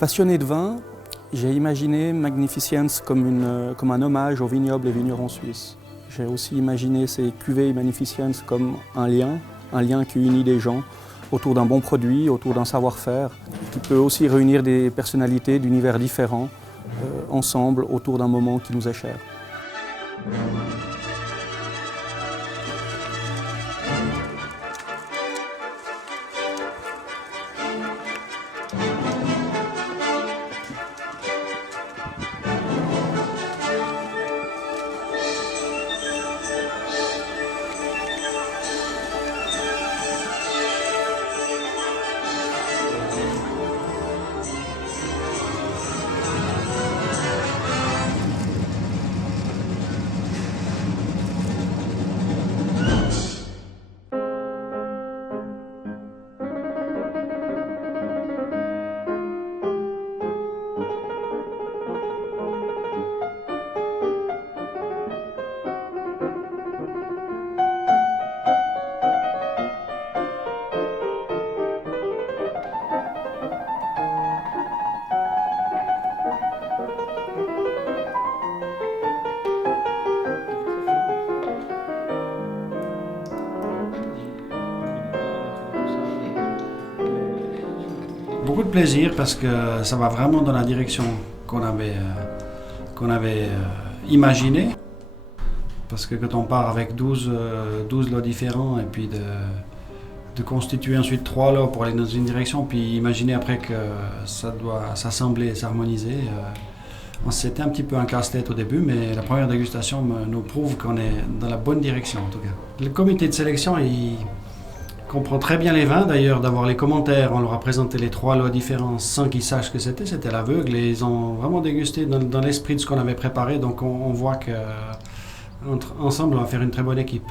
Passionné de vin, j'ai imaginé Magnificence comme un hommage aux vignobles et vignerons suisses. J'ai aussi imaginé ces cuvées Magnificence comme un lien qui unit des gens autour d'un bon produit, autour d'un savoir-faire, qui peut aussi réunir des personnalités d'univers différents ensemble autour d'un moment qui nous est cher. Beaucoup de plaisir parce que ça va vraiment dans la direction qu'on avait imaginé. Parce que quand on part avec 12 lots différents et puis de constituer ensuite 3 lots pour aller dans une direction, puis imaginer après que ça doit s'assembler et s'harmoniser, c'était un petit peu un casse-tête au début, mais la première dégustation nous prouve qu'on est dans la bonne direction en tout cas. Le comité de sélection, il comprend très bien les vins, d'ailleurs d'avoir les commentaires, on leur a présenté les 3 lots différents sans qu'ils sachent ce que c'était à l'aveugle et ils ont vraiment dégusté dans l'esprit de ce qu'on avait préparé, donc on voit qu'ensemble on va faire une très bonne équipe.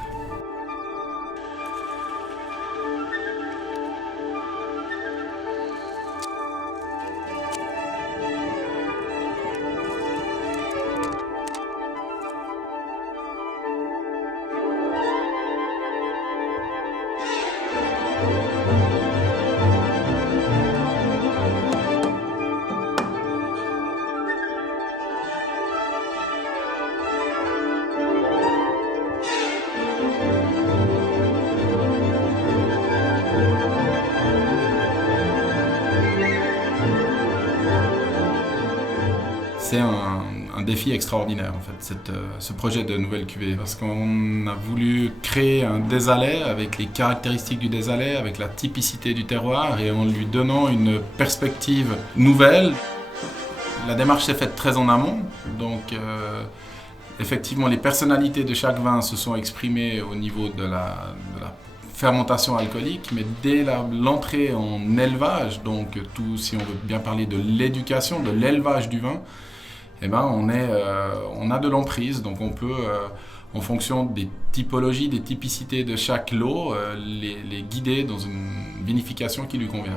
C'est un défi extraordinaire en fait, ce projet de nouvelle cuvée, parce qu'on a voulu créer un désalais avec les caractéristiques du désalais, avec la typicité du terroir et en lui donnant une perspective nouvelle. La démarche s'est faite très en amont, donc effectivement les personnalités de chaque vin se sont exprimées au niveau de la fermentation alcoolique, mais dès l'entrée en élevage, donc tout, si on veut bien parler de l'éducation, de l'élevage du vin, eh ben on a de l'emprise, donc on peut, en fonction des typologies, des typicités de chaque lot, les guider dans une vinification qui lui convient.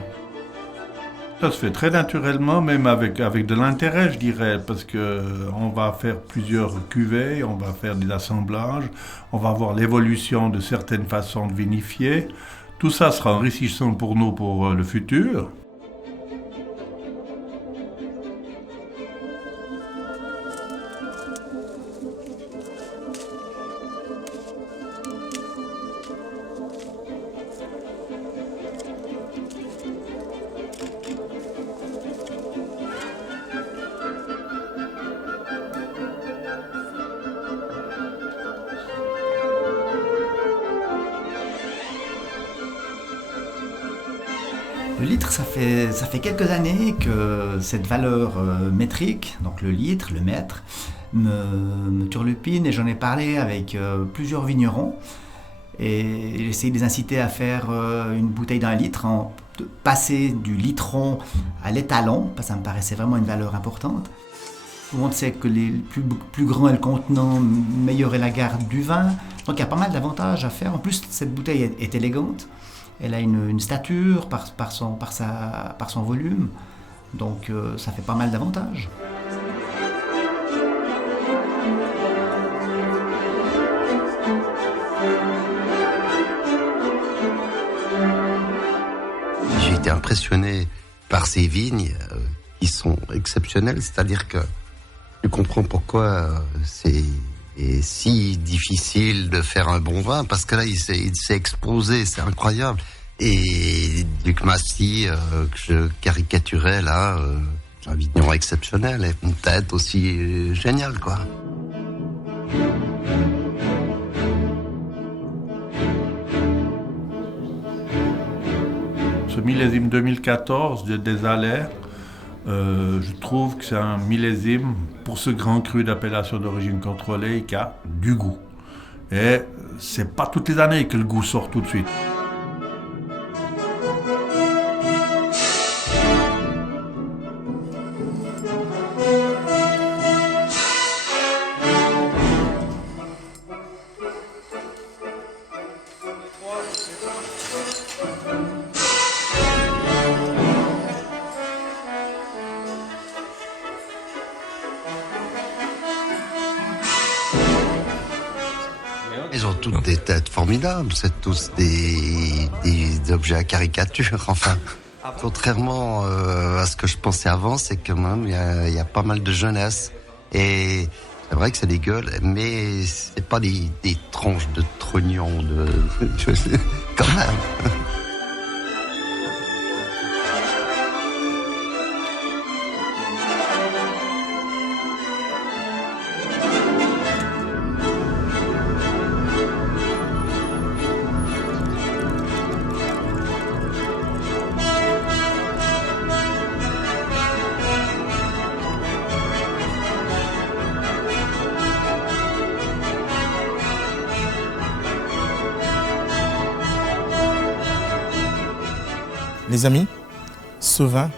Ça se fait très naturellement, même avec de l'intérêt, je dirais, parce qu'on va faire plusieurs cuvées, on va faire des assemblages, on va voir l'évolution de certaines façons de vinifier. Tout ça sera enrichissant pour nous pour le futur. Le litre, ça fait quelques années que cette valeur métrique, donc le litre, le mètre, me turlupine et j'en ai parlé avec plusieurs vignerons et j'ai essayé de les inciter à faire une bouteille d'un litre, de passer du litron à l'étalon, parce que ça me paraissait vraiment une valeur importante. Tout le monde sait que les plus grand est le contenant, meilleure est la garde du vin, donc il y a pas mal d'avantages à faire. En plus, cette bouteille est élégante. Elle a une stature par son volume, donc ça fait pas mal d'avantages. J'ai été impressionné par ces vignes qui sont exceptionnels. C'est-à-dire que tu comprends pourquoi c'est si difficile de faire un bon vin, parce que là, il s'est exposé, c'est incroyable. Et Luc Massy, que je caricaturais là, un vigneron exceptionnel, et une tête aussi géniale, quoi. Ce millésime 2014 de Désalais, je trouve que c'est un millésime pour ce grand cru d'appellation d'origine contrôlée qui a du goût. Et c'est pas toutes les années que le goût sort tout de suite. Ils ont toutes des têtes formidables, c'est tous des objets à caricature, enfin. Contrairement à ce que je pensais avant, c'est que même il y a pas mal de jeunesse. Et c'est vrai que c'est des gueules, mais c'est pas des tranches de trognons, quand même. Les amis, ce vin,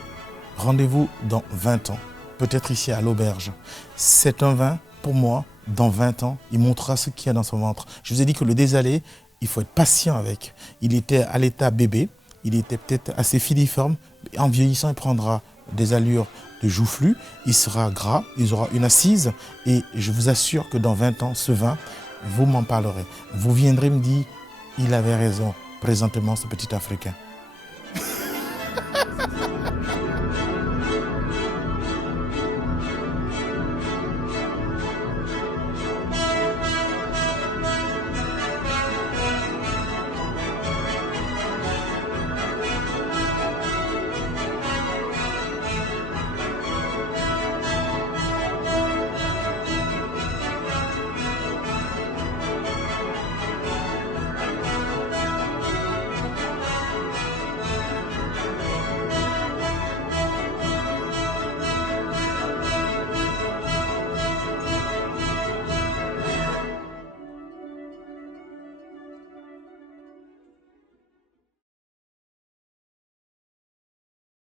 rendez-vous dans 20 ans, peut-être ici à l'auberge. C'est un vin, pour moi, dans 20 ans, il montrera ce qu'il y a dans son ventre. Je vous ai dit que le Désalais, il faut être patient avec. Il était à l'état bébé, il était peut-être assez filiforme. En vieillissant, il prendra des allures de joufflu, il sera gras, il aura une assise. Et je vous assure que dans 20 ans, ce vin, vous m'en parlerez. Vous viendrez me dire, il avait raison, présentement, ce petit Africain.